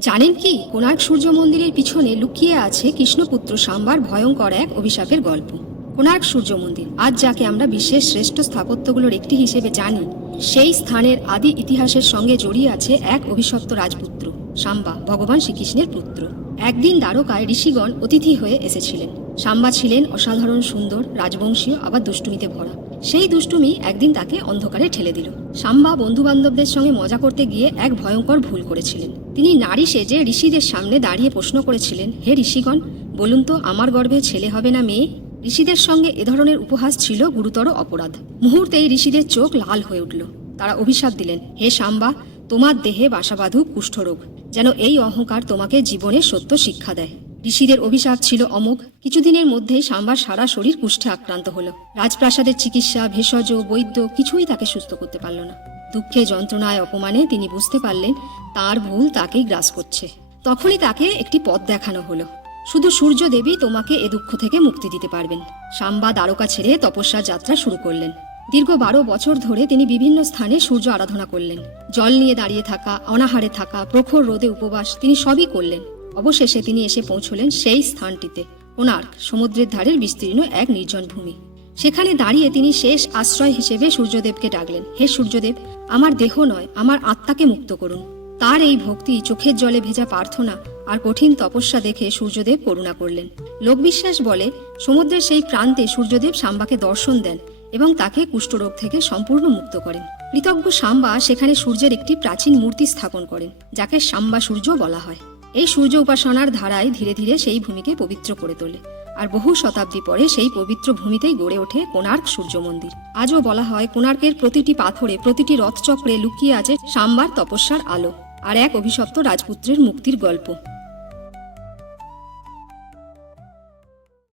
জানেন কি? কোণার্ক সূর্য মন্দিরের পিছনে লুকিয়ে আছে কৃষ্ণপুত্র সাম্বার ভয়ঙ্কর এক অভিশাপের গল্প। কোণার্ক সূর্য মন্দির, আজ যাকে আমরা বিশ্বের শ্রেষ্ঠ স্থাপত্যগুলোর একটি হিসেবে জানি, সেই স্থানের আদি ইতিহাসের সঙ্গে জড়িয়ে আছে এক অভিশপ্ত রাজপুত্র, সাম্বা, ভগবান শ্রীকৃষ্ণের পুত্র। একদিন দ্বারকায় ঋষিগণ অতিথি হয়ে এসেছিলেন। সাম্বা ছিলেন অসাধারণ সুন্দর, রাজবংশীয়, আবার দুষ্টুমিতে ভরা। সেই দুষ্টুমি একদিন তাকে অন্ধকারে ঠেলে দিল। সাম্বা বন্ধু বান্ধবদের সঙ্গে মজা করতে গিয়ে এক ভয়ঙ্কর ভুল করেছিলেন। তিনি নারী সেজে ঋষিদের সামনে দাঁড়িয়ে প্রশ্ন করেছিলেন, হে ঋষিগণ, বলুন তো আমার গর্ভে ছেলে হবে না মেয়ে? ঋষিদের সঙ্গে এ ধরনের উপহাস ছিল গুরুতর অপরাধ। মুহূর্তেই ঋষিদের চোখ লাল হয়ে উঠল। তারা অভিশাপ দিলেন, হে সাম্বা, তোমার দেহে বাসা বাঁধুক কুষ্ঠরোগ, যেন এই অহংকার তোমাকে জীবনের সত্য শিক্ষা দেয়। ঋষিদের অভিশাপ ছিল অমোঘ। কিছুদিনের মধ্যে সাম্বার সারা শরীর কুষ্ঠে আক্রান্ত হলো। রাজপ্রাসাদের চিকিৎসা, ভেষজ, বৈদ্য কিছুই তাকে সুস্থ করতে পারল না। দুঃখে যন্ত্রণায় অপমানে তিনি বুঝতে পারলেন, তার ভুল তাকেই গ্রাস করছে। তখনই তাকে একটি পথ দেখানো হলো। শুধু সূর্য দেবী তোমাকে এ দুঃখ থেকে মুক্তি দিতে পারবেন। সাম্বা দ্বারকা ছেড়ে তপস্যার যাত্রা শুরু করলেন। দীর্ঘ বারো বছর ধরে তিনি বিভিন্ন স্থানে সূর্য আরাধনা করলেন। জল নিয়ে দাঁড়িয়ে থাকা, অনাহারে থাকা, প্রখর রোদে উপবাস তিনি সবই করলেন। অবশেষে তিনি এসে পৌঁছলেন সেই স্থানটিতে, কোণার্ক, সমুদ্রের ধারের বিস্তীর্ণ এক নির্জন ভূমি। সেখানে দাঁড়িয়ে তিনি শেষ আশ্রয় হিসেবে সূর্যদেবকে ডাকলেন, হে সূর্যদেব, আমার দেহ নয়, আমার আত্মাকে মুক্ত করুন। তার এই ভক্তি, চোখের জলে ভেজা প্রার্থনা আর কঠিন তপস্যা দেখে সূর্যদেব করুণা করলেন। লোকবিশ্বাস বলে, সমুদ্রের সেই প্রান্তে সূর্যদেব সাম্বাকে দর্শন দেন এবং তাকে কুষ্ঠরোগ থেকে সম্পূর্ণ মুক্ত করেন। কৃতজ্ঞ সাম্বা সেখানে সূর্যের একটি প্রাচীন মূর্তি স্থাপন করেন, যাকে সাম্বা সূর্য বলা হয়। এই সূর্য উপাসনার ধারায় ধীরে ধীরে সেই ভূমিকে পবিত্র করে তোলে। আর বহু শতাব্দী পরে সেই পবিত্র ভূমিতেই গড়ে ওঠে কোণার্ক সূর্য মন্দির। আজও বলা হয় কোণার্কের প্রতিটি পাথরে, প্রতিটি রথচক্রে লুকিয়ে আছে সাম্বার তপস্যার আলো। আর এক অভিশপ্ত রাজপুত্রের মুক্তির গল্প।